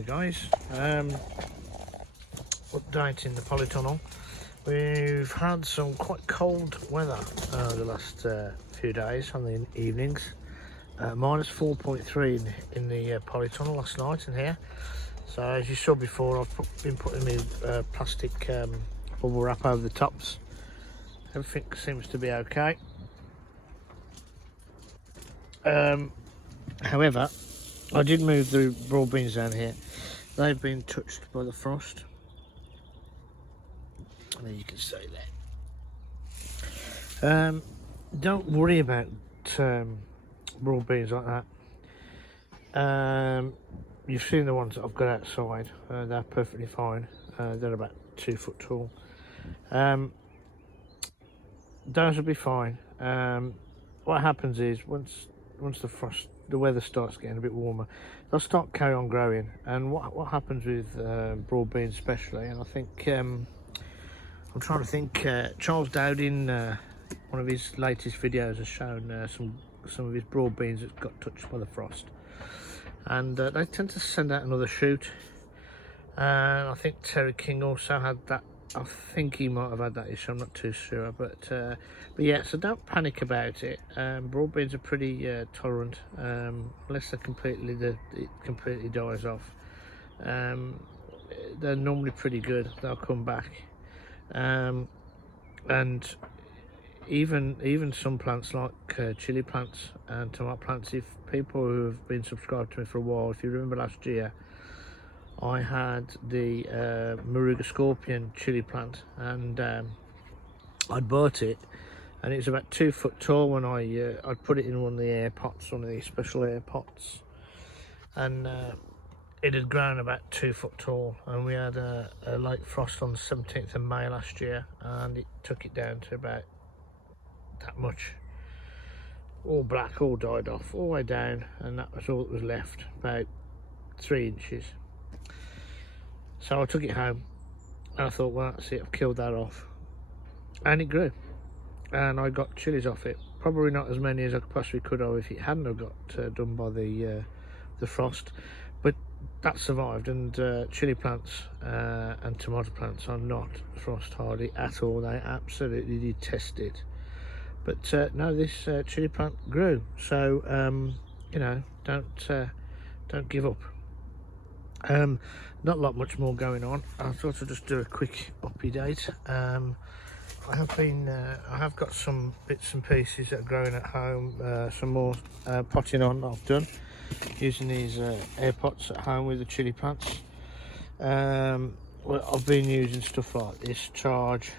Hi guys, update in the polytunnel. We've had some quite cold weather the last few days on the evenings. Minus 4.3 in the polytunnel last night in here. So as you saw before, I've been putting my plastic bubble wrap over the tops. Everything seems to be okay. However, I did move the broad beans down here. They've been touched by the frost. And there you can see that. Don't worry about broad beans like that. You've seen the ones that I've got outside. They're perfectly fine. They're about 2 foot tall. Those will be fine. What happens is once the weather starts getting a bit warmer, they'll carry on growing. And what happens with broad beans especially, and I think I'm trying to think, Charles Dowding, one of his latest videos has shown some of his broad beans that got touched by the frost, and they tend to send out another shoot. And I think Terry King also had that. I think he might have had that issue, I'm not too sure, but yeah, so don't panic about it. Broad beans are pretty tolerant, unless it completely dies off. They're normally pretty good, they'll come back. And even some plants like chili plants and tomato plants, if people who have been subscribed to me for a while, if you remember last year, I had the Moruga Scorpion chili plant, and I'd bought it, and it was about 2 foot tall when I'd put it in one of the air pots, one of these special air pots, and it had grown about 2 foot tall. And we had a late frost on the 17th of May last year, and it took it down to about that much, all black, all died off, all the way down, and that was all that was left, about 3 inches. So I took it home and I thought, well, that's it, I've killed that off. And it grew, and I got chilies off it. Probably not as many as I possibly could have if it hadn't have got done by the frost, but that survived. And chili plants and tomato plants are not frost hardy at all. They absolutely detest it. But no, this chili plant grew, so you know, don't give up. Not a lot much more going on. I thought I'd just do a quick update. I have got some bits and pieces that are growing at home, some more potting on that I've done using these air pots at home with the chili plants. Well, I've been using stuff like this charge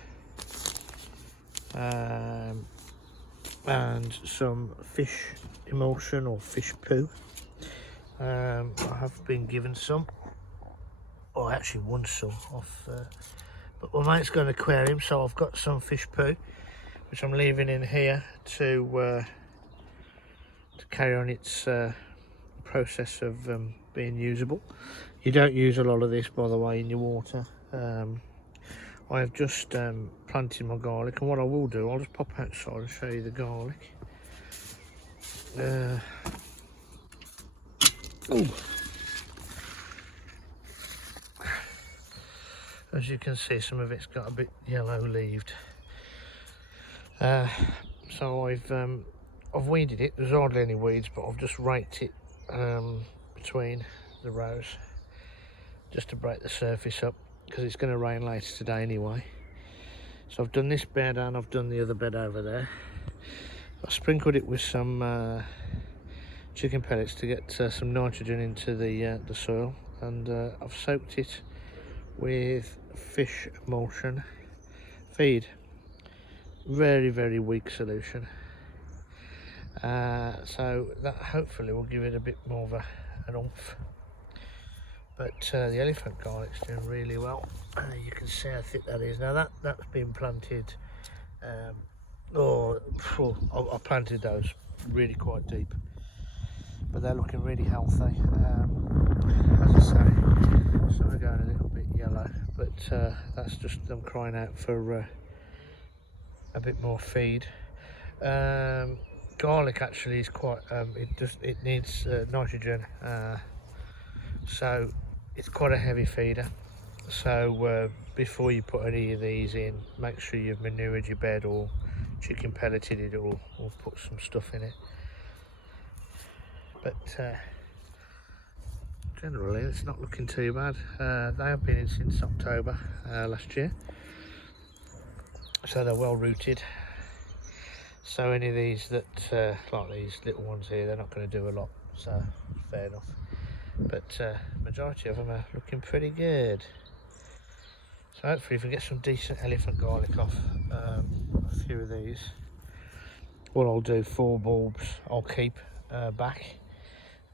and some fish emulsion or fish poo. I have been given some. Oh, I actually won some off, but my mate's got an aquarium, so I've got some fish poo, which I'm leaving in here to carry on its process of being usable. You don't use a lot of this, by the way, in your water. I have just planted my garlic, and what I will do, I'll just pop outside and show you the garlic. As you can see, some of it's got a bit yellow leaved. So I've weeded it. There's hardly any weeds, but I've just raked it between the rows just to break the surface up, because it's going to rain later today anyway. So I've done this bed and I've done the other bed over there. I sprinkled it with some chicken pellets to get some nitrogen into the soil, and I've soaked it with fish emulsion feed. Very weak solution, so that hopefully will give it a bit more of an oomph. But the elephant garlic's doing really well. You can see how thick that is. Now that's been planted, I planted those really quite deep, but they're looking really healthy. As I say, some are going a little bit yellow, but that's just them crying out for a bit more feed. Garlic actually is quite, it needs nitrogen, so it's quite a heavy feeder, so before you put any of these in, make sure you've manured your bed or chicken pelleted it, or put some stuff in it. But generally it's not looking too bad. They have been in since October last year, so they're well rooted. So any of these that like these little ones here, they're not going to do a lot, so fair enough. But majority of them are looking pretty good. So hopefully if we get some decent elephant garlic off a few of these, what I'll do, 4 bulbs I'll keep back.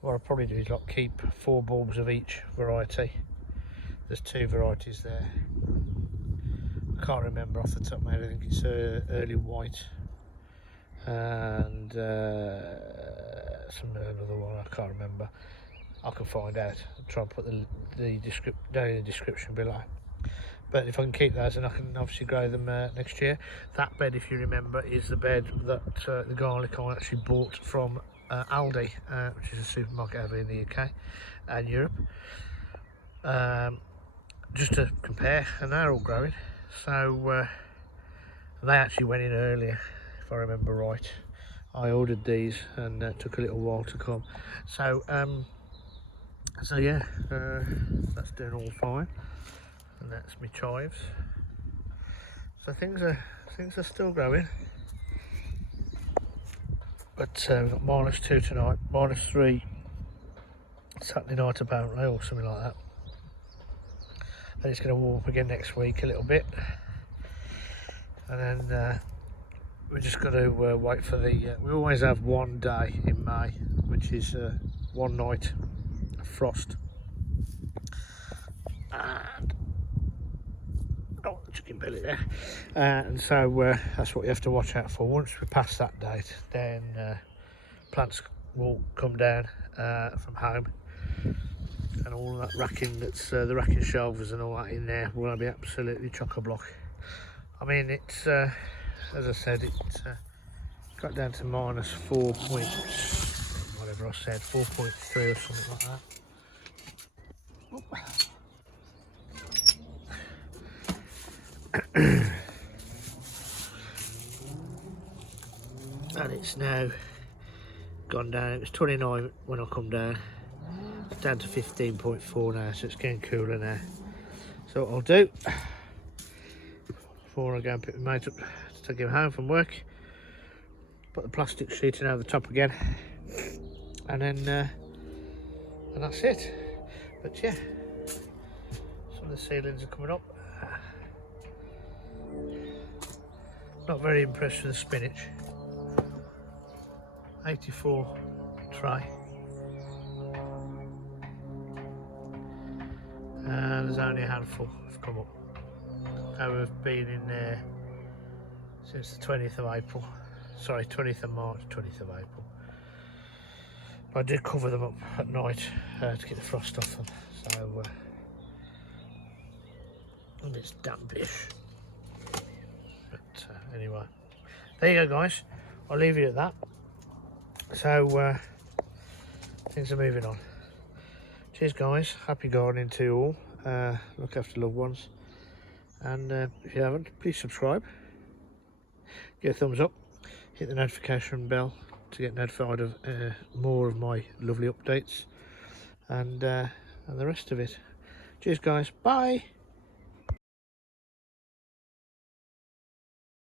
What I'll probably do is like keep 4 bulbs of each variety. There's 2 varieties there. I can't remember off the top of my head. I think it's early white and another one, I can't remember. I can find out and try and put the down in the description below. But if I can keep those, then I can obviously grow them next year. That bed, if you remember, is the bed that the garlic I actually bought from Aldi, which is a supermarket over in the UK and Europe, just to compare, and they're all growing. So they actually went in earlier, if I remember right. I ordered these and it took a little while to come. So yeah, that's doing all fine, and that's my chives. So things are still growing. But we've got -2 tonight, -3 Saturday night apparently, or something like that. And it's going to warm up again next week a little bit. And then we're just going to wait for the... we always have one day in May, which is one night of frost. And... oh, chicken belly there. And so that's what you have to watch out for. Once we pass that date, then plants will come down from home, and all of that racking, that's the racking shelves and all that in there, will be absolutely chock-a-block. I mean, it's as I said, it's got down to -4 point whatever I said, 4.3 or something like that. And it's now gone down. It was 29 when I come down. It's down to 15.4 now, so it's getting cooler now. So what I'll do, before I go and pick my mate up to take him home from work, put the plastic sheeting over the top again, and then and that's it. But yeah, some of the ceilings are coming up. Not very impressed with the spinach. 84 tray. There's only a handful have come up. We've been in there since the 20th of April. Sorry, 20th of March, 20th of April. I did cover them up at night to get the frost off them. So, and it's dampish. But anyway, there you go, guys. I'll leave you at that. So things are moving on. Cheers, guys. Happy gardening to you all. Look after loved ones, and if you haven't, please subscribe, give a thumbs up, hit the notification bell to get notified of more of my lovely updates, and the rest of it. Cheers, guys. Bye.